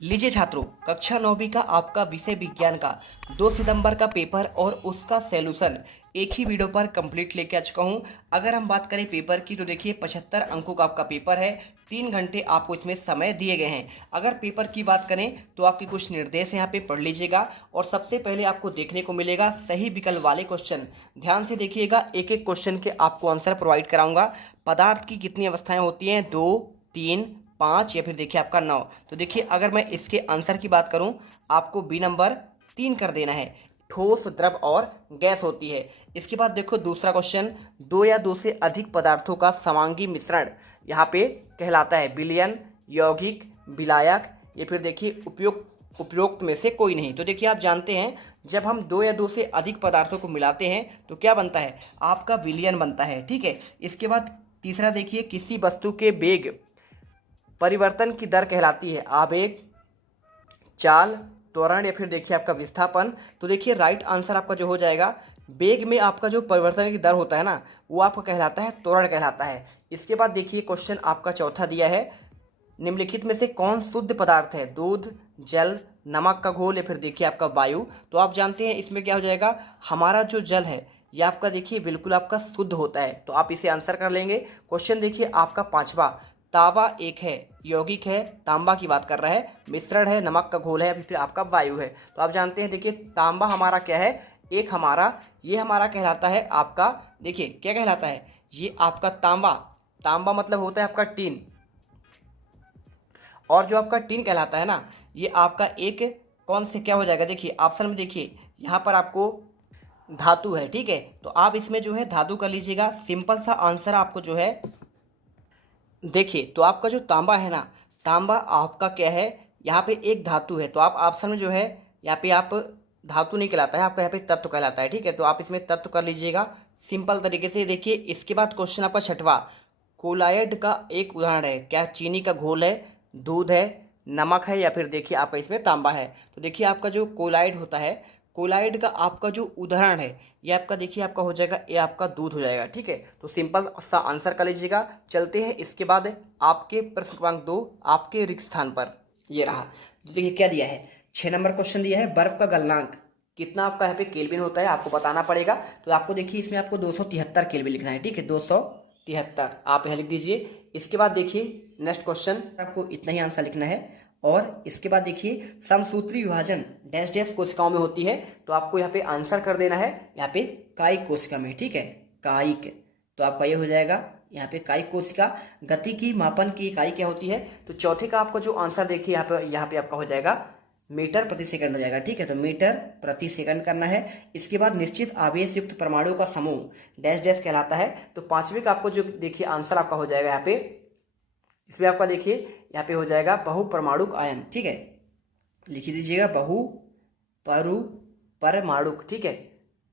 लीजिए छात्रों, कक्षा 9वीं का आपका विषय विज्ञान का 2 सितंबर का पेपर और उसका सॉल्यूशन एक ही वीडियो पर कंप्लीट लेके आ चुका हूं। अगर हम बात करें पेपर की तो देखिए 75 अंकों का आपका पेपर है। 3 घंटे आपको इसमें समय दिए गए हैं। अगर पेपर की बात करें तो आपके कुछ निर्देश यहाँ पे पढ़ लीजिएगा और सबसे पहले आपको देखने को मिलेगा सही विकल्प वाले क्वेश्चन। ध्यान से देखिएगा, एक एक क्वेश्चन के आपको आंसर प्रोवाइड कराऊंगा। पदार्थ की कितनी अवस्थाएं होती हैं? 2, 3, 5 या फिर देखिए आपका 9। तो देखिए अगर मैं इसके आंसर की बात करूं, आपको बी नंबर 3 कर देना है। ठोस, द्रव और गैस होती है। इसके बाद देखो दूसरा क्वेश्चन, 2 या 2 से अधिक पदार्थों का समांगी मिश्रण यहाँ पे कहलाता है विलयन, यौगिक, विलायक या फिर देखिए उपयुक्त में से कोई नहीं। तो देखिए आप जानते हैं जब हम 2 या 2 से अधिक पदार्थों को मिलाते हैं तो क्या बनता है? आपका विलयन बनता है। ठीक है। इसके बाद तीसरा देखिए, किसी वस्तु के वेग परिवर्तन की दर कहलाती है आवेग, चाल, त्वरण या फिर देखिए आपका विस्थापन। तो देखिए राइट आंसर आपका जो हो जाएगा, वेग में आपका जो परिवर्तन की दर होता है ना, वो आपका कहलाता है त्वरण कहलाता है। इसके बाद देखिए क्वेश्चन आपका चौथा दिया है, निम्नलिखित में से कौन शुद्ध पदार्थ है? दूध, जल, नमक का घोल या फिर देखिए आपका वायु। तो आप जानते हैं इसमें क्या हो जाएगा, हमारा जो जल है ये आपका देखिए बिल्कुल आपका शुद्ध होता है। तो आप इसे आंसर कर लेंगे। क्वेश्चन देखिए आपका पांचवा, तांबा एक है, यौगिक है, तांबा की बात कर रहा है, मिश्रण है, नमक का घोल है या फिर आपका वायु है। तो आप जानते हैं देखिए तांबा हमारा क्या है, एक हमारा ये हमारा कहलाता है आपका, देखिए क्या कहलाता है ये आपका तांबा। तांबा मतलब होता है आपका टीन, और जो आपका टीन कहलाता है ना, ये आपका एक कौन से क्या हो जाएगा? देखिए ऑप्शन में देखिए यहाँ पर आपको धातु है। ठीक है, तो आप इसमें जो है धातु कर लीजिएगा। सिंपल सा आंसर आपको जो है, देखिए तो आपका जो तांबा है ना, तांबा आपका क्या है, यहाँ पे एक धातु है। तो आप ऑप्शन में जो है यहाँ पे आप धातु नहीं कहलाता है, आपका यहाँ पे तत्व कहलाता है। ठीक है, तो आप इसमें तत्व कर लीजिएगा सिंपल तरीके से। देखिए इसके बाद क्वेश्चन आपका छठवा, कोलायड का एक उदाहरण है, क्या चीनी का घोल है, दूध है, नमक है या फिर देखिए आपका इसमें तांबा है। तो देखिए आपका जो कोलायड होता है, कोलायड का आपका जो उदाहरण है ये आपका देखिए आपका हो जाएगा, ये आपका दूध हो जाएगा। ठीक है, तो सिंपल सा आंसर कर लीजिएगा। चलते हैं इसके बाद आपके प्रश्न क्रमांक 2 आपके रिक्त स्थान पर ये रहा। तो देखिए क्या दिया है, 6 नंबर क्वेश्चन दिया है, बर्फ का गलनांक कितना आपका यहाँ पे केल्विन होता है आपको बताना पड़ेगा। तो आपको देखिए इसमें आपको 273 केल्विन लिखना है। ठीक है, 273 आप यहाँ लिख दीजिए। इसके बाद देखिए नेक्स्ट क्वेश्चन, आपको इतना ही आंसर लिखना है। और इसके बाद देखिए समसूत्री विभाजन डैश डैश कोशिकाओं में होती है। तो आपको यहाँ पे आंसर कर देना है यहाँ पे कायिक कोशिका में। ठीक है, कायिक, तो आपका ये हो जाएगा यहाँ पे कायिक कोशिका। गति की मापन की इकाई क्या होती है? तो चौथे का आपको जो आंसर देखिए यहाँ पे आपका हो जाएगा मीटर प्रति सेकंड हो जाएगा। ठीक है, तो मीटर प्रति सेकंड करना है। इसके बाद निश्चित आवेश युक्त परमाणु का समूह डैश डैश कहलाता है। तो पांचवे का आपको जो देखिए आंसर आपका हो जाएगा यहाँ पे, इसमें आपका देखिए यहाँ पे हो जाएगा बहुपरमाणुक आयन। ठीक है, लिख दीजिएगा परमाणुक। ठीक है,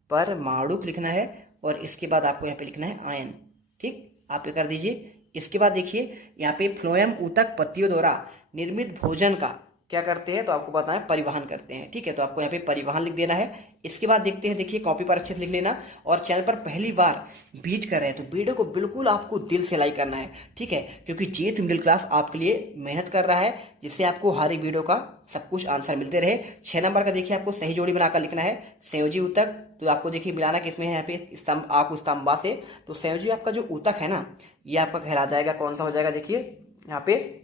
परमाणुक लिखना है और इसके बाद आपको यहाँ पे लिखना है आयन। ठीक, आप ये कर दीजिए। इसके बाद देखिए यहाँ पे फ्लोएम ऊतक पत्तियों द्वारा निर्मित भोजन का क्या करते हैं? तो आपको बताएं परिवहन करते हैं। ठीक है, तो आपको यहाँ पे परिवहन लिख देना है। इसके बाद देखते हैं, देखिए कॉपी पर अच्छे से लिख लेना। और चैनल पर पहली बार विजिट कर रहे हैं तो वीडियो को बिल्कुल आपको दिल से लाइक करना है। ठीक है, क्योंकि जेथ मिडिल क्लास आपके लिए मेहनत कर रहा है जिससे आपको हर एक वीडियो का सब कुछ आंसर मिलते रहे। 6 नंबर का देखिए आपको सही जोड़ी बनाकर लिखना है, संयोजी ऊतक। तो आपको देखिए मिलाना किसमें है? यहाँ पे स्तंभ आंख स्तंभा से। तो संयोजी आपका जो ऊतक है ना, ये आपका कहला जाएगा कौन सा हो जाएगा? देखिए यहाँ पे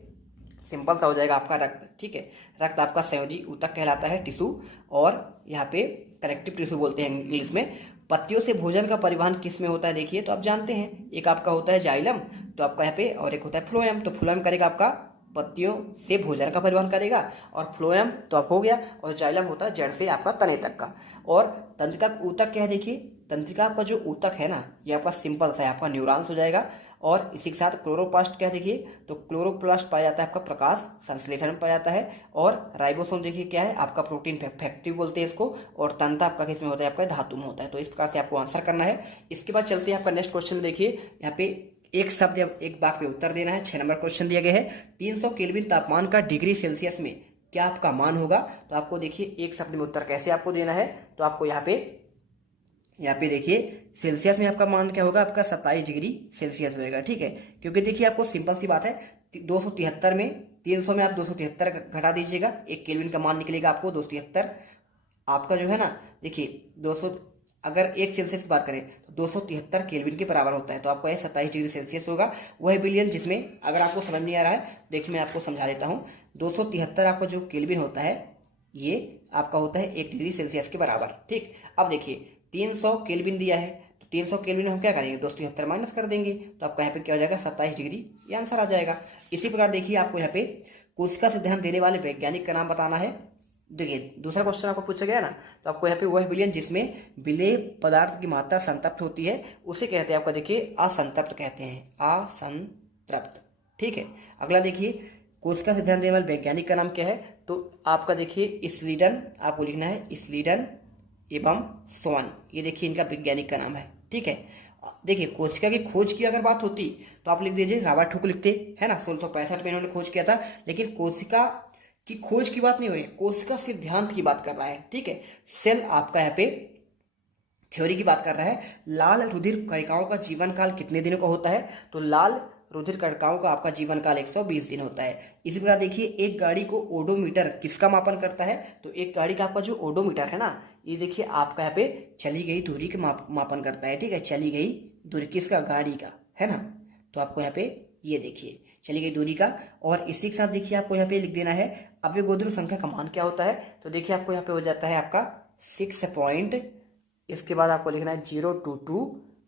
सिंपल सा हो जाएगा आपका रक्त। ठीक है, रक्त आपका संयोजी ऊतक कहलाता है, टिश्यू। और यहाँ पे कनेक्टिव टिश्यू बोलते हैं इंग्लिश में। पत्तियों से भोजन का परिवहन किस में होता है? देखिए तो आप जानते हैं एक आपका होता है जाइलम, तो आपका यहाँ पे, और एक होता है फ्लोएम। तो फ्लोएम करेगा आपका पत्तियों से भोजन का परिवहन करेगा, और फ्लोएम तो आप हो गया, और जाइलम होता है जड़ से आपका तने तक का। और तंत्रिका ऊतक क्या है? देखिए तंत्रिका आपका जो ऊतक है ना, ये आपका सिंपल सा है, आपका न्यूरॉन्स हो जाएगा। और इसी के साथ क्लोरोप्लास्ट क्या है? देखिए तो क्लोरोप्लास्ट पाया जाता है आपका प्रकाश संश्लेषण में पाया जाता है। और राइबोसोम देखिए क्या है? आपका प्रोटीन फैक्ट्री बोलते हैं इसको। और तंत्र आपका किसमें होता है? आपका धातु में होता है। तो इस प्रकार से आपको आंसर करना है। इसके बाद चलते हैं आपका नेक्स्ट क्वेश्चन। देखिए यहाँ पे एक शब्द या एक वाक्य में उत्तर देना है। 6 नंबर क्वेश्चन दिया गया है, 300 केल्विन तापमान का डिग्री सेल्सियस में क्या आपका मान होगा? तो आपको देखिए एक शब्द में उत्तर कैसे आपको देना है? तो आपको यहाँ पे देखिए सेल्सियस में आपका मान क्या होगा? आपका 27 डिग्री सेल्सियस होएगा। ठीक है, क्योंकि देखिए आपको सिंपल सी बात है, 273 में 300 में आप 273 घटा दीजिएगा, 1 केल्विन का मान निकलेगा आपको 273। आपका जो है ना देखिए 200, अगर 1 सेल्सियस की बात करें तो 273 केल्विन के बराबर होता है। तो आपका यह 27 डिग्री सेल्सियस होगा। वह बिलियन जिसमें, अगर आपको समझ नहीं आ रहा है देखिए मैं आपको समझा देता हूँ। 273 आपका जो केल्विन होता है ये आपका होता है 1 डिग्री सेल्सियस के बराबर। ठीक, अब देखिए 300 केल्विन दिया है, तो 300 केल्विन हम क्या करेंगे, 273 माइनस कर देंगे, तो आपका यहाँ पे क्या हो जाएगा 27 डिग्री, ये आंसर आ जाएगा। इसी प्रकार देखिए आपको यहाँ पे कोशिका सिद्धांत देने वाले वैज्ञानिक का नाम बताना है। देखिए दूसरा क्वेश्चन आपको पूछा गया ना, तो आपको यहाँ पे वह विलयन जिसमें विलेय पदार्थ की मात्रा संतृप्त होती है उसे कहते हैं आपका देखिए असंतृप्त कहते हैं, असंतृप्त। ठीक है, अगला देखिए कोशिका सिद्धांत देने वाले वैज्ञानिक का नाम क्या है, तो आपका देखिए स्लीडन, आपको लिखना है स्लीडन एवं सोन, ये देखिए इनका वैज्ञानिक का नाम है। ठीक है, देखिए कोशिका की खोज की अगर बात होती तो आप लिख दीजिए रॉबर्ट हुक लिखते, है ना, 1665 में इन्होंने खोज किया था। लेकिन कोशिका की खोज की बात नहीं हो रही, कोशिका सिद्धांत की बात कर रहा है। ठीक है, सेल आपका यहाँ पे थ्योरी की बात कर रहा है। लाल रुधिर कणिकाओं का जीवन काल कितने दिनों का होता है, तो लाल रुधिर कणिकाओं का आपका जीवन काल 120 दिन होता है। इसी प्रकार देखिए एक गाड़ी को ओडोमीटर किसका मापन करता है, तो एक गाड़ी का आपका जो ओडोमीटर है ना, ये देखिए आपका यहाँ पे चली गई दूरी के मापन करता है। ठीक है, चली गई दूरी किसका, गाड़ी का, है ना। तो आपको यहाँ पे ये देखिए चली गई दूरी का, और इसी के साथ देखिए आपको यहाँ पे लिख देना है अवोगाद्रो संख्या का मान क्या होता है, तो देखिए आपको यहाँ पे हो जाता है आपका 6 पॉइंट, इसके बाद आपको लिखना है 022,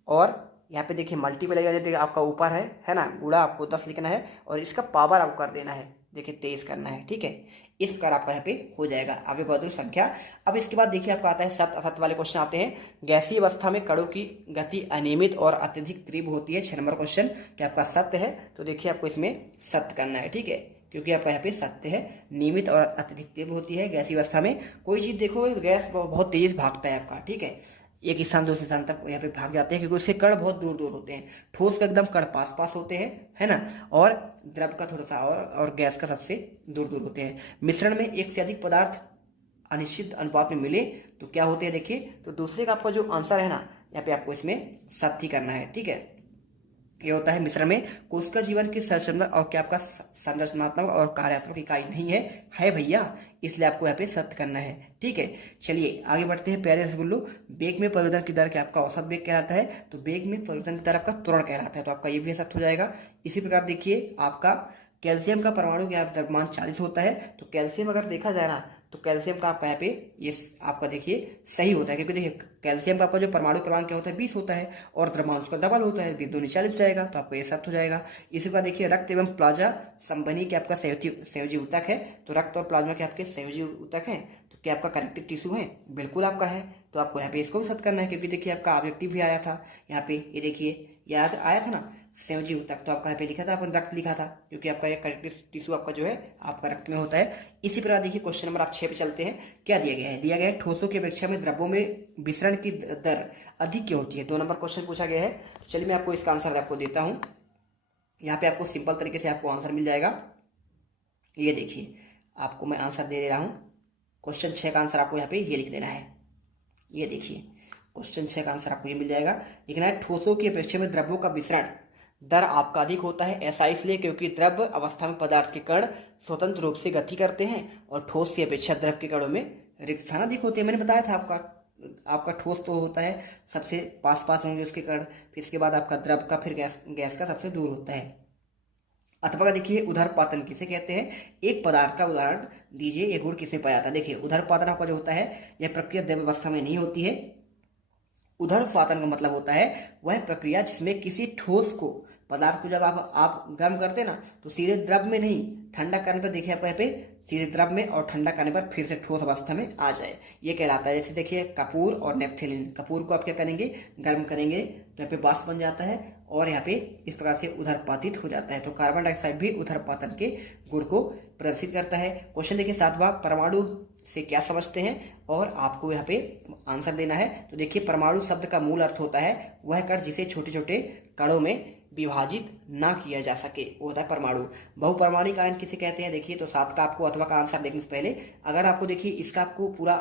और यहाँ पे देखिए मल्टीपल लगेगा, आपका ऊपर है ना, गुणा आपको 10 लिखना है, और इसका पावर आपको कर देना है, देखिए 23 करना है। ठीक है, इस प्रकार आपका यहाँ पे हो जाएगा अवोगाद्रो संख्या। अब इसके बाद देखिए आपका आता है सत्य असत्य वाले क्वेश्चन आते हैं। गैसीय अवस्था में कणों की गति अनियमित और अत्यधिक तीव्र होती है, 6 नंबर क्वेश्चन, क्या आपका सत्य है, तो देखिए आपको इसमें सत्य करना है। ठीक है, क्योंकि आपका यहाँ पे सत्य है, नियमित और अत्यधिक तीव्र होती है गैसीय अवस्था में। कोई चीज देखोगे गैस बहुत तेज भागता है आपका। ठीक है, एक स्थान दूसरे स्थान तक यहाँ पे भाग जाते हैं, क्योंकि उसके कण बहुत दूर दूर होते हैं। ठोस का एकदम कण पास पास होते हैं, है ना, और द्रव का थोड़ा सा और गैस का सबसे दूर दूर होते हैं। मिश्रण में एक से अधिक पदार्थ अनिश्चित अनुपात में मिले तो क्या होते हैं, देखिए तो दूसरे का आपका जो आंसर है ना, यहाँ पे आपको इसमें सत्य करना है। ठीक है, ये होता है मिश्रण में कोशिका जीवन की संरचना और क्या आपका संरचनात्मक और कार्यात्मक इकाई नहीं है भैया, इसलिए आपको यहाँ पे सत्य करना है। ठीक है, चलिए आगे बढ़ते हैं। प्यारे रसगुल्लो, वेग में परिवर्तन की दर क्या आपका औसत वेग कहलाता है, तो वेग में परिवर्तन की दर आपका त्वरण कहलाता है, तो आपका ये भी सत्य हो जाएगा। इसी प्रकार देखिए आपका कैल्शियम का परमाणु का द्रव्यमान 40 होता है, तो कैल्शियम अगर देखा जाए ना, तो कैल्शियम का आपका यहाँ पे ये आपका देखिए सही होता है, क्योंकि देखिए कैल्शियम का आपका जो परमाणु क्रमांक क्या होता है 20 होता है, और द्रव्यमान उसका डबल होता है, 20 40 हो जाएगा, तो आपको ये सत्य हो जाएगा। इसी प्रकार देखिए रक्त एवं प्लाज्मा संबंधी के आपका संयोजी ऊतक है, तो रक्त और प्लाज्मा के आपके संयोजी ऊतक है, तो क्या आपका कनेक्टिव टिश्यू है, बिल्कुल आपका है, तो आपको यहाँ पे इसको भी सत्य करना है, क्योंकि देखिए आपका ऑब्जेक्टिव भी आया था यहाँ पे, ये देखिए याद आया था ना संयोजी ऊतक, तो आपका यहाँ पे लिखा था, अपन रक्त लिखा था, क्योंकि आपका ये कनेक्टिव टिश्यू आपका जो है आपका रक्त में होता है। इसी प्रकार देखिए क्वेश्चन नंबर आप 6 पे चलते हैं। क्या दिया गया है, दिया गया है ठोसों की अपेक्षा में द्रव्यों में विसरण की दर अधिक क्यों होती है, 2 नंबर क्वेश्चन पूछा गया है। तो चलिए मैं आपको इसका आंसर आपको देता हूँ। यहाँ पे आपको सिंपल तरीके से आपको आंसर मिल जाएगा। ये देखिए आपको मैं आंसर दे रहा हूँ। क्वेश्चन 6 का आंसर आपको यहाँ पे ये लिख देना है। ये देखिए क्वेश्चन 6 का आंसर आपको ये मिल जाएगा। लिखना है ठोसों की अपेक्षा में द्रव्यों का विसरण दर आपका अधिक होता है, ऐसा इसलिए क्योंकि द्रव अवस्था में पदार्थ के कण स्वतंत्र रूप से गति करते हैं, और ठोस की अपेक्षा द्रव के कणों में रिक्त स्थान अधिक होते हैं। मैंने बताया था आपका ठोस तो होता है सबसे पास पास होंगे उसके कण, फिर इसके बाद आपका द्रव का, फिर गैस का सबसे दूर होता है। अथवा देखिए उदरपातन किसे कहते हैं, एक पदार्थ का उदाहरण दीजिए, ये गुण किसमें पाया जाता है। देखिए उदरपातन आपका जो होता है यह प्रक्रिया द्रव अवस्था में नहीं होती है। उदरपातन का मतलब होता है वह प्रक्रिया जिसमें किसी ठोस को, पदार्थ को जब आप गर्म करते हैं ना, तो सीधे द्रव में नहीं, ठंडा करने पर देखिए आप यहाँ पे सीधे द्रव में, और ठंडा करने पर फिर से ठोस अवस्था में आ जाए, ये कहलाता है। जैसे देखिए कपूर और नेफ्थेलिन, कपूर को आप क्या करेंगे, गर्म करेंगे तो यहाँ पे वाष्प बन जाता है, और यहाँ पे इस प्रकार से उदरपातित हो जाता है। तो कार्बन डाइऑक्साइड भी उदरपातन के गुण को प्रदर्शित करता है। क्वेश्चन देखिए 7वां, परमाणु से क्या समझते हैं, और आपको यहाँ पे आंसर देना है। तो देखिए परमाणु शब्द का मूल अर्थ होता है वह कण जिसे छोटे छोटे कणों में विभाजित ना किया जा सके, वो होता है परमाणु। बहुपरमाणु आयन किसे कहते हैं, देखिए तो 7 का आपको अथवा का आंसर देखने से पहले अगर आपको देखिए इसका आपको पूरा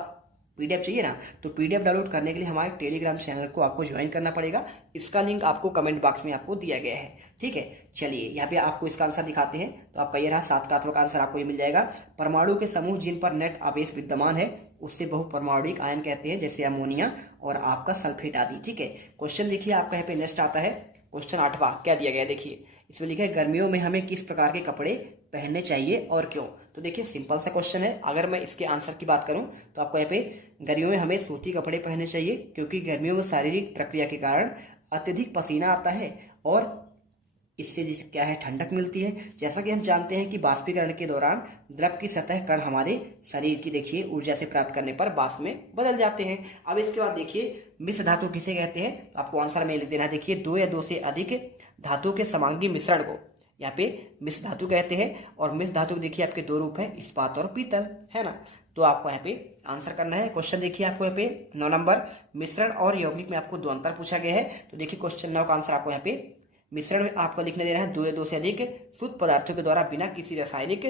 पीडीएफ चाहिए ना, तो पीडीएफ डाउनलोड करने के लिए हमारे टेलीग्राम चैनल को आपको ज्वाइन करना पड़ेगा। इसका लिंक आपको कमेंट बॉक्स में आपको दिया गया है, ठीक है। चलिए यहाँ पे आपको इसका आंसर दिखाते हैं। तो आपका ये रहा 7 का अथवा का आंसर आपको ये मिल जाएगा। परमाणु के समूह जिन पर नेट आवेश विद्यमान है उससे बहुपरमाणुक आयन कहते हैं, जैसे अमोनिया और आपका सल्फेट आदि, ठीक है। क्वेश्चन देखिए आपका यहाँ पे नेक्स्ट आता है क्वेश्चन 8वां। क्या दिया गया है देखिए, इसमें लिखा है गर्मियों में हमें किस प्रकार के कपड़े पहनने चाहिए और क्यों। तो देखिए सिंपल सा क्वेश्चन है। अगर मैं इसके आंसर की बात करूं तो आपको यहाँ पे गर्मियों में हमें सूती कपड़े पहनने चाहिए, क्योंकि गर्मियों में शारीरिक प्रक्रिया के कारण अत्यधिक पसीना आता है और इससे जिसे क्या है ठंडक मिलती है। जैसा कि हम जानते हैं कि बाष्पीकरण के दौरान द्रव की सतह कण हमारे शरीर की देखिए ऊर्जा से प्राप्त करने पर वाष्प में बदल जाते हैं। अब इसके बाद देखिए मिश्र धातु किसे कहते हैं, तो आपको आंसर में लिख देना है। देखिए 2 या 2 से अधिक धातु के समांगी मिश्रण को यहाँ पे मिश्र धातु कहते हैं। और मिश्र धातु देखिए आपके 2 रूप है, इस्पात और पीतल, है ना। तो आपको यहाँ पे आंसर करना है। क्वेश्चन देखिए आपको यहाँ पे 9 नंबर, मिश्रण और यौगिक में आपको 2 अंतर पूछा गया है। तो देखिए क्वेश्चन 9 का आंसर आपको यहाँ पे मिश्रण में आपको लिखने देना है 2 या 2 से अधिक शुद्ध पदार्थों के द्वारा बिना किसी रासायनिक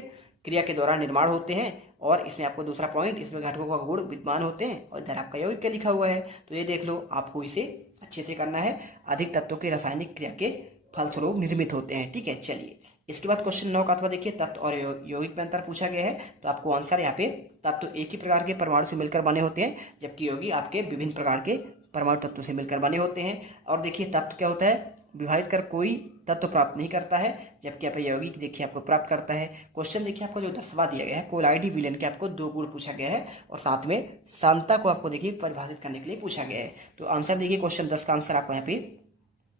क्रिया के दौरान निर्माण होते हैं। और इसमें आपको दूसरा पॉइंट, इसमें घटकों का गुण विद्यमान होते हैं और इधर आपका यौगिक क्या लिखा हुआ है। तो ये देख लो, आपको इसे अच्छे से करना है। अधिक तत्वों के रासायनिक क्रिया के फलस्वरूप निर्मित होते हैं, ठीक है। चलिए इसके बाद क्वेश्चन 9 का अथवा देखिए तत्व और यौगिक में अंतर पूछा गया है। तो आपको आंसर यहाँ पे तत्व तो एक ही प्रकार के परमाणु से मिलकर बने होते हैं, जबकि यौगिक आपके विभिन्न प्रकार के परमाणु तत्वों से मिलकर बने होते हैं। और देखिए तत्व क्या होता है, विभाजित कर कोई तत्व प्राप्त नहीं करता है, जबकि आप यौगिक देखिए आपको प्राप्त करता है। क्वेश्चन देखिए आपको जो 10वां दिया गया है, कोलाइडी विलयन के आपको 2 गुण पूछा गया है और साथ में सांता को आपको देखिए परिभाषित करने के लिए पूछा गया है। तो आंसर देखिए क्वेश्चन 10 का आंसर आपको यहाँ पे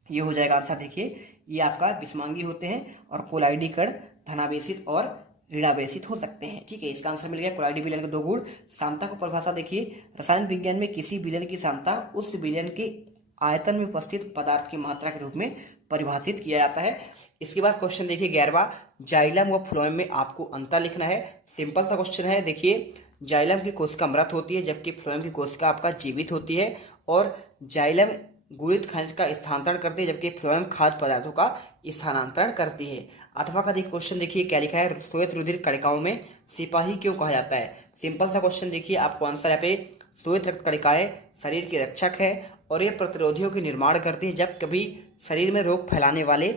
ये हो जाएगा। आंसर देखिए ये आपका विषमांगी होते हैं और कोलाइडी कण धनावेशित और ऋणावेशित हो सकते हैं, ठीक है। इसका आंसर मिल गया कोलाइडी विलयन के 2 गुण। सांता को परिभाषा देखिए, रसायन विज्ञान में किसी विलयन की सांता उस विलयन के आयतन में उपस्थित पदार्थ की मात्रा के रूप में परिभाषित किया जाता है। इसके बाद क्वेश्चन देखिए 11वां, जाइलम व फ्लोएम में आपको अंतर लिखना है। सिंपल सा क्वेश्चन है। देखिए जाइलम की कोशिका मृत होती है, जबकि फ्लोएम की कोशिका आपका जीवित होती है। और जाइलम गुणित खनिज का स्थानांतरण करती है, जबकि फ्लोएम खाद्य पदार्थों का स्थानांतरण करती है। अथवा का क्वेश्चन देखिए क्या लिखा है, श्वेत रुधिर कणिकाओं में सिपाही क्यों कहा जाता है। सिंपल सा क्वेश्चन देखिए आपको आंसर यहाँ पे श्वेत रक्त कणिकाएं शरीर के रक्षक है और ये प्रतिरोधियों के निर्माण करती है। जब कभी शरीर में रोग फैलाने वाले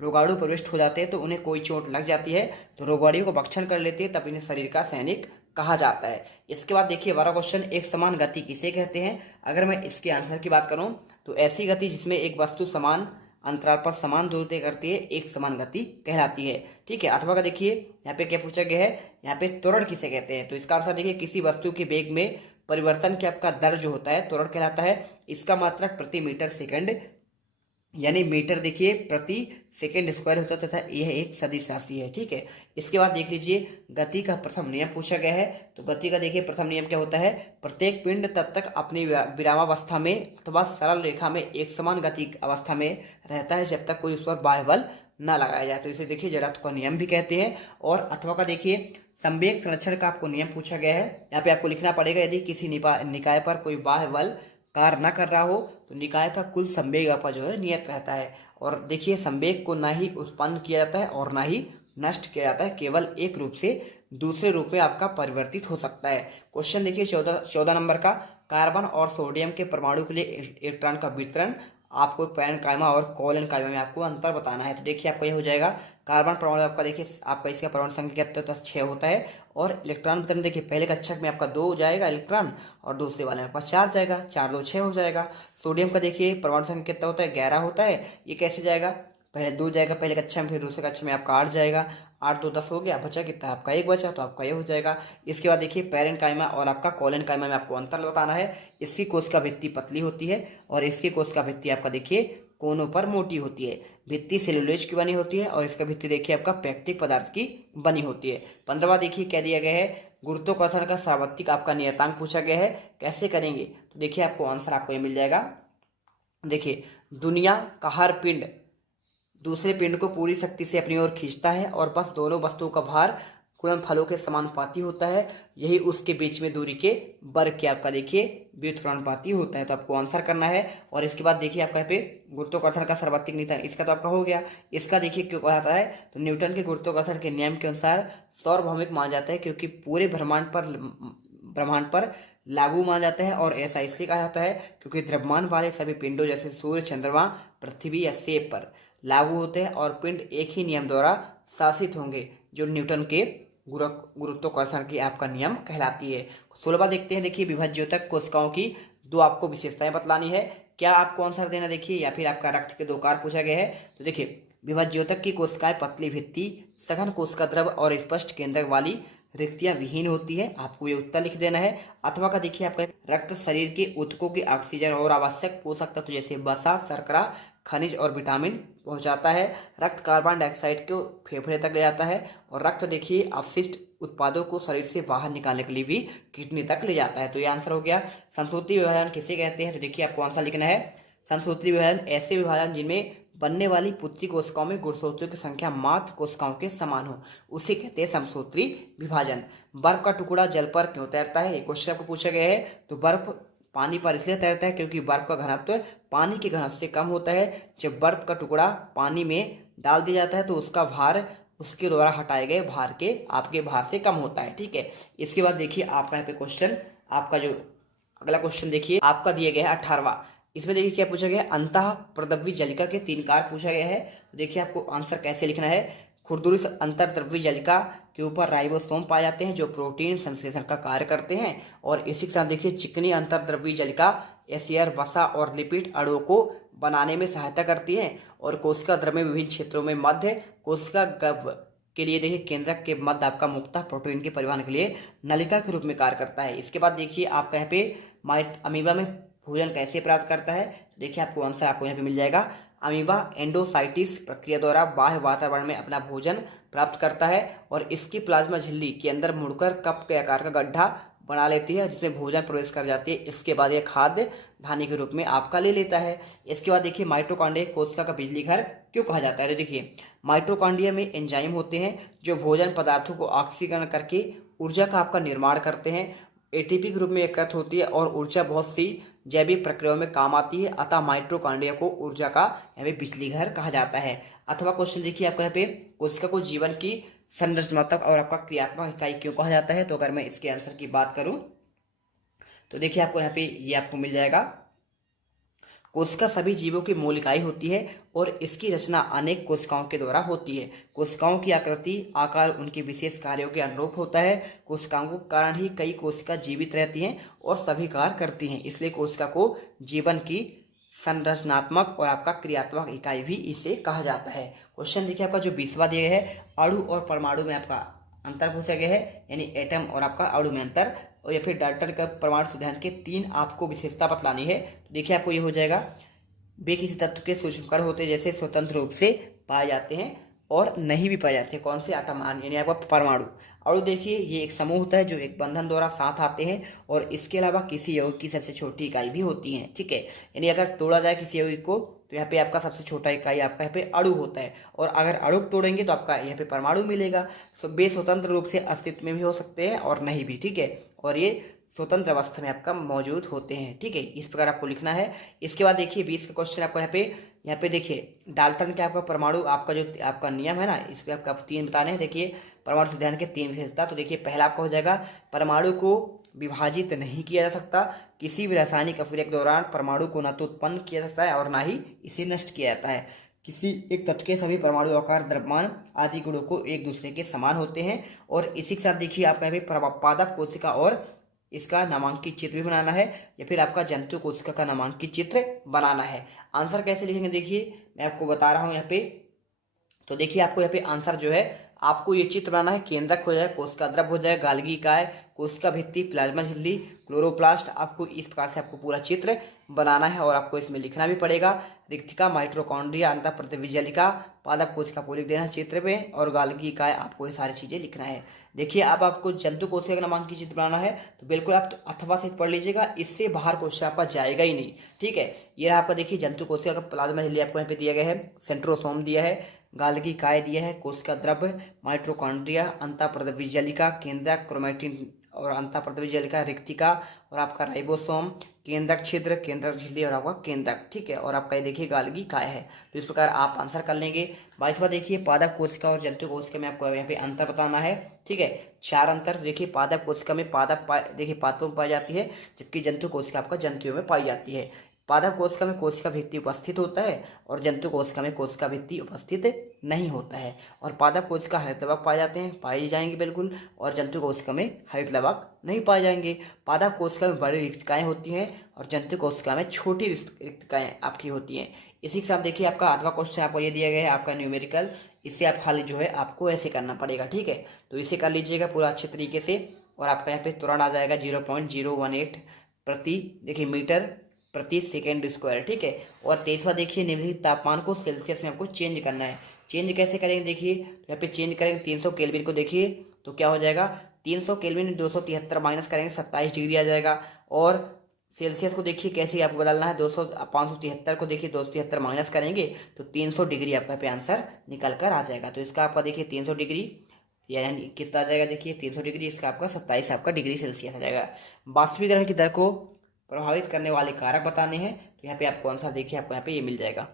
रोगाणु प्रविष्ट हो जाते हैं तो उन्हें कोई चोट लग जाती है तो रोगाणुओं को भक्षण कर लेते हैं, तब इन्हें शरीर का सैनिक कहा जाता है। इसके बाद देखिए 12वां क्वेश्चन, एक समान गति किसे कहते हैं। अगर मैं इसके आंसर की बात करूं तो ऐसी गति जिसमें एक वस्तु समान अंतराल पर समान दूरी तय करती है एक समान गति कहलाती है, ठीक है। अथवा का देखिए यहाँ पे क्या पूछा गया है, यहाँ पे त्वरण किसे कहते हैं। तो इसका आंसर देखिए किसी वस्तु के वेग में परिवर्तन के आपका दर जो होता है त्वरण कहलाता है। इसका मात्रक प्रति मीटर सेकंड यानी मीटर देखिए प्रति सेकंड स्क्वायर होता है तथा यह एक सदिश राशि है, ठीक है। इसके बाद देख लीजिए गति का प्रथम नियम पूछा गया है। तो गति का देखिए प्रथम नियम क्या होता है, प्रत्येक पिंड तब तक अपनी विरामावस्था में अथवा सरल रेखा में एक समान गति अवस्था में रहता है जब तक कोई उस पर बाह्य बल न लगाया जाए। तो इसे देखिए जड़त्व का नियम भी कहते हैं। और अथवा का देखिए संवेग संरक्षण का आपको नियम पूछा गया है। यहाँ पे आपको लिखना पड़ेगा, यदि किसी निकाय पर कोई बाह्य बल कार्य न कर रहा हो तो निकाय का कुल संवेग आपका जो है नियत रहता है। और देखिए संवेग को ना ही उत्पन्न किया जाता है और ना ही नष्ट किया जाता है, केवल एक रूप से दूसरे रूप में आपका परिवर्तित हो सकता है। क्वेश्चन देखिए 14 नंबर का, कार्बन और सोडियम के परमाणु के लिए इलेक्ट्रॉन का वितरण आपको पैरेन्काइमा और कोलेनकाइमा में आपको अंतर बताना है। तो देखिए आपका ये हो जाएगा, कार्बन परमाणु आपका देखिए आपका इसका परमाणु संख्या कितना 6 होता है और इलेक्ट्रॉन वितरण देखिए पहले कक्षक में आपका 2 जाएगा इलेक्ट्रॉन और दूसरे वाले में आपका 4 जाएगा, 4 2 6 हो जाएगा। सोडियम का देखिए परमाणु संख्या कितना होता है 11 होता है, ये कैसे जाएगा, पहले 2 जाएगा पहले कक्षा में, फिर दूसरे कक्षा में आपका 8 जाएगा, 8 2 10 हो गया, बचा कितना आपका 1 बचा, तो आपका ये हो जाएगा। इसके बाद देखिए पैरेन्काइमा और आपका कोलेनकाइमा में आपको अंतर बताना है। इसकी कोशिका भित्ति पतली होती है और इसकी कोशिका भित्ति आपका देखिए कोनों पर मोटी होती है। भित्ति सेलुलोज की बनी होती है और इसका भित्ति देखिए आपका पेक्टिक पदार्थ की बनी होती है। 15वां देखिए क्या दिया गया है, गुरुत्वाकर्षण का सार्वत्रिक आपका नियतांक पूछा गया है, कैसे करेंगे। तो देखिए आपको आंसर आपको ये मिल जाएगा। देखिए दुनिया का हर पिंड दूसरे पिंड को पूरी शक्ति से अपनी ओर खींचता है और बस दोनों वस्तुओं का भार गुणनफलों के समानुपाती होता है, यही उसके बीच में दूरी के वर्ग के आपका देखिए व्युत्क्रमानुपाती होता है। तो आपको आंसर करना है। और इसके बाद देखिए आपका यहाँ पे गुरुत्वाकर्षण का सर्वाधिक नियतांक इसका तो आपका हो गया। इसका देखिए क्यों कहता है, तो न्यूटन के गुरुत्वाकर्षण के नियम के अनुसार सार्वभौमिक माना जाता है, क्योंकि पूरे ब्रह्मांड पर लागू माना जाता है। और ऐसा इसलिए कहा जाता है क्योंकि द्रव्यमान वाले सभी पिंडों जैसे सूर्य, चंद्रमा, पृथ्वी या सेब पर लागू होते हैं और पिंड एक ही नियम द्वारा शासित होंगे, जो न्यूटन के गुरुत्वाकर्षण की आपका नियम कहलाती है। 16वां देखते हैं। देखिए, विभाज्योतक कोशिकाओं की दो आपको विशेषताएं बतलानी है। क्या आपको आंसर देना देखिए, या फिर आपका रक्त के 2 कार पूछा गया है। तो देखिए, विभाज्योतक की कोशिकाएं पतली भित्ति, सघन कोशिका द्रव और स्पष्ट केंद्रक वाली रिक्तियां विहीन होती है। आपको ये उत्तर लिख देना है। अथवा का देखिए, आपका रक्त शरीर के ऊतकों के ऑक्सीजन और आवश्यक पोषक तत्व जैसे वसा, शर्करा, खनिज और विटामिन पहुंचाता है। रक्त कार्बन डाइऑक्साइड को फेफड़े तक ले जाता है। और रक्त देखिए अपशिष्ट उत्पादों को शरीर से बाहर निकालने के लिए भी किडनी तक ले जाता है। तो ये आंसर हो गया। संसूत्री विभाजन किसे कहते हैं? तो देखिए, आपको आंसर लिखना है। संसूत्री विभाजन ऐसे विभाजन जिनमें बनने वाली पुत्री कोशिकाओं में गुणसूत्रों की संख्या मात्र कोशिकाओं के समान हो, उसे कहते हैं समसूत्री विभाजन। बर्फ का टुकड़ा जल पर क्यों तैरता है? ये क्वेश्चन आपको पूछा गया है। तो बर्फ पानी पर इसलिए तैरता है क्योंकि बर्फ का घनत्व पानी के घनत्व से कम होता है। जब बर्फ का टुकड़ा पानी में डाल दिया जाता है तो उसका भार उसके द्वारा हटाए गए भार के आपके भार से कम होता है। ठीक है। इसके बाद देखिए, आपका यहाँ पे क्वेश्चन, आपका जो अगला क्वेश्चन देखिए, आपका दिया गया है 18वां। इसमें देखिए क्या पूछा गया है, अंतः प्रद्रव्य जलिका के 3 कारक पूछा गया है। तो देखिए, आपको आंसर कैसे लिखना है। खुरदुरी अंतर्द्रव्य जलिका के ऊपर राइबोसोम पाए जाते हैं जो प्रोटीन संश्लेषण का कार्य करते हैं। और इसी के साथ देखिए, चिकनी अंतर्द्रव्य जलिका एसियर, वसा और लिपिड अणुओं को बनाने में सहायता करती है। और कोशिका द्रव्य में विभिन्न क्षेत्रों में मध्य कोशिका गर्भ के लिए देखिए, केंद्रक के मध्य आपका मुक्ता प्रोटीन के परिवहन के लिए नलिका के रूप में कार्य करता है। इसके बाद देखिए, आपका यहाँ पे अमीबा में भोजन कैसे प्राप्त करता है। तो देखिए, आपको आंसर आपको यहाँ पे मिल जाएगा। अमीबा एंडोसाइटिस प्रक्रिया द्वारा बाह्य वातावरण में अपना भोजन प्राप्त करता है और इसकी प्लाज्मा झिल्ली के अंदर मुड़कर कप के आकार का गड्ढा बना लेती है, जिसमें भोजन प्रवेश कर जाती है। इसके बाद यह खाद्य धान्य के रूप में आपका ले लेता है। इसके बाद देखिए, माइटोकॉन्ड्रिया कोशिका का बिजली घर क्यों कहा जाता है। तो देखिए, माइटोकॉन्ड्रिया में एंजाइम होते हैं जो भोजन पदार्थों को ऑक्सीकरण करके ऊर्जा का आपका निर्माण करते हैं। एटीपी के रूप में एकत्र होती है और ऊर्जा बहुत सी जैविक प्रक्रियाओं में काम आती है। अतः माइटोकॉन्ड्रिया को ऊर्जा का यहाँ पे बिजली घर कहा जाता है। अथवा क्वेश्चन देखिए, आपको यहाँ पे कोशिका को जीवन की संरचनात्मक और आपका क्रियात्मक इकाई क्यों कहा जाता है। तो अगर मैं इसके आंसर की बात करूं तो देखिए, आपको यहाँ पे ये आपको मिल जाएगा। कोशिका सभी जीवों की मूल इकाई होती है और इसकी रचना अनेक कोशिकाओं के द्वारा होती है। कोशिकाओं की आकृति, आकार उनके विशेष कार्यों के अनुरूप होता है। कोशिकाओं के कारण ही कई कोशिका जीवित रहती हैं और सभी कार्य करती हैं। इसलिए कोशिका को जीवन की संरचनात्मक और आपका क्रियात्मक इकाई भी इसे कहा जाता है। क्वेश्चन देखिए, आपका जो 20वां दिया गया है, अणु और परमाणु में आपका अंतर पूछा गया है, यानी एटम और आपका अणु में अंतर। और या फिर डाल्टन का परमाणु सिद्धांत के 3 आपको विशेषता बतलानी है। तो देखिए, आपको ये हो जाएगा। वे किसी तत्व के सूक्ष्मकण होते हैं जैसे स्वतंत्र रूप से पाए जाते हैं और नहीं भी पाए जाते हैं। कौन से? एटम, यानी आपका परमाणु। अणु देखिए, ये एक समूह होता है जो एक बंधन द्वारा साथ आते हैं और इसके अलावा किसी यौगिक की सबसे छोटी इकाई भी होती है। ठीक है, यानी अगर तोड़ा जाए किसी यौगिक को तो यहाँ पे आपका सबसे छोटा इकाई आपका यहाँ पे अणु होता है। और अगर अणु तोड़ेंगे तो आपका यहाँ पे परमाणु मिलेगा। तो वे स्वतंत्र रूप से अस्तित्व में भी हो सकते हैं और नहीं भी। ठीक है, और ये स्वतंत्र अवस्था में आपका मौजूद होते हैं। ठीक है, इस प्रकार आपको लिखना है। इसके बाद देखिए, 20 का क्वेश्चन आपको यहाँ पे देखिए, डाल्टन के आपका परमाणु आपका जो आपका नियम है ना, इस पे आपका 3 बताने हैं। देखिए, परमाणु सिद्धांत के 3 विशेषता। तो देखिए, पहला आपका हो जाएगा, परमाणु को विभाजित नहीं किया जा सकता। किसी भी रासायनिक अभिक्रिया के दौरान परमाणु को न तो उत्पन्न किया जाता है और ना ही इसे नष्ट किया जाता है। किसी एक तत्व के सभी परमाणु आकार, द्रव्यमान आदि गुणों को एक दूसरे के समान होते हैं। और इसी के साथ देखिए, आपका यहाँ पे पादप कोशिका और इसका नामांकित चित्र भी बनाना है या फिर आपका जंतु कोशिका का नामांकित चित्र बनाना है। आंसर कैसे लिखेंगे देखिए, मैं आपको बता रहा हूँ यहाँ पे। तो देखिए, आपको यहाँ पे आंसर जो है, आपको ये चित्र बनाना है। केंद्रक हो जाए, कोशिका द्रव हो जाए, गाल्गी इकाई, कोशिका भित्ति, प्लाज्मा झिल्ली, क्लोरोप्लास्ट। आपको इस प्रकार से आपको पूरा चित्र बनाना है और आपको इसमें लिखना भी पड़ेगा। रिक्तिका, माइटोकॉन्ड्रिया, अंतःप्रद्रव्य जलिका, पादप कोशिका को लिख देना है चित्र में, और गाल्गी इकाई, आपको ये सारी चीजें लिखना है। देखिए, अब आपको जंतु कोशिका का नामांकित चित्र बनाना है तो बिल्कुल आप तो अथवा से पढ़ लीजिएगा, इससे बाहर क्वेश्चन आपका जाएगा ही नहीं। ठीक है, ये आपका देखिए, जंतु कोशिका का प्लाज्मा झिल्ली आपको यहाँ पे दिया गया है, सेंट्रोसोम दिया है, गाल्गी इकाई दिया है, कोशिका द्रव्य, माइटोकॉन्ड्रिया, अंतःप्रद्रव्य जलिका, केंद्रक, क्रोमैटिन और अंतःप्रदेश जल का रिक्तिका और आपका राइबोसोम, केंद्रक छिद्र, केंद्रक झिल्ली और आपका केंद्रक, ठीक है। और आपका ये देखिए गाल्गी काय है। तो इस प्रकार आप आंसर कर लेंगे। 22वां देखिए पादप कोशिका और जंतु कोशिका में आपको यहाँ पे अंतर बताना है, ठीक है। 4 अंतर देखिए, पादप कोशिका में देखिए पादपों में पाई जाती है, जबकि जंतु कोशिका आपका जंतुओं में पाई जाती है। पादप कोशिका में कोशिका भित्ति उपस्थित होता है और जंतु कोशिका में कोशिका भित्ति उपस्थित नहीं होता है। और पादप कोशिका हरित लवक पाए जाते हैं, पाए जाएंगे बिल्कुल, और जंतु कोशिका में हरित लवक नहीं पाए जाएंगे। पादप कोशिका में बड़ी रिक्तिकाएं होती हैं और जंतु कोशिका में छोटी रिक्तिकाएं आपकी होती हैं। इसी के साथ देखिए आपका 8वां क्वेश्चन आपको ये दिया गया है आपका न्यूमेरिकल, इससे आप खाली जो है आपको ऐसे करना पड़ेगा, ठीक है। तो इसे कर लीजिएगा पूरा अच्छे तरीके से। और आपका यहाँ पे तुरंत आ जाएगा 0.018 प्रति देखिए मीटर प्रति सेकेंड स्क्वायर, ठीक है। और 23वां देखिए निम्नलिखित तापमान को सेल्सियस में आपको चेंज करना है। चेंज कैसे करेंगे देखिए, तो यहाँ पे चेंज करेंगे 300 केल्विन को, देखिए तो क्या हो जाएगा 300 केल्विन 273 माइनस करेंगे 27 डिग्री आ जाएगा। और सेल्सियस को देखिए कैसे आपको बदलना है, 573 को देखिए 273 माइनस करेंगे तो 300 डिग्री आपका पे आंसर निकल कर आ जाएगा। तो इसका आपका देखिए 300 डिग्री यानी कितना आ जाएगा देखिए 300 डिग्री, इसका आपका 27 आपका डिग्री सेल्सियस आ जाएगा। वाष्पीकरण की दर को प्रभावित करने वाले कारक बताने हैं, तो यहाँ पे आपको आंसर देखिए आपको यहाँ पे ये मिल जाएगा।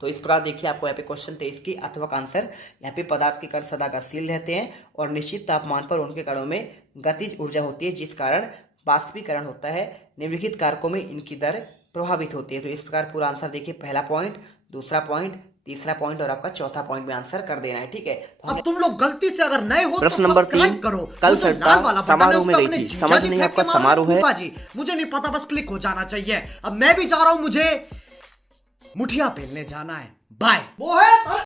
तो इस प्रकार देखिए आपको यहाँ पे क्वेश्चन 23 की अथवा का आंसर, यहाँ पे पदार्थ के कण सदा गतिशील रहते हैं और निश्चित तापमान पर उनके कणों में गतिज ऊर्जा होती है, जिस कारण वाष्पीकरण होता है। निम्नलिखित कारकों में इनकी दर प्रभावित होती है। तो इस प्रकार पूरा आंसर देखिए, पहला पॉइंट, दूसरा पॉइंट, तीसरा पॉइंट और आपका चौथा पॉइंट में आंसर कर देना है, ठीक है। तो अब तुम लोग गलती से अगर नए हो प्रश्न तो नंबर सब्सक्राइब 3 करो। कल वो जो सट्टा लाल वाला बटन है, समारोह उस में पे गई अपने थी, जीजा समझ जी नहीं फेंक आपका के मारो। समारोह है। फूफा जी मुझे नहीं पता, बस क्लिक हो जाना चाहिए। अब मैं भी जा रहा हूं, मुझे मुठिया पेलने जाना है। बाय। वो है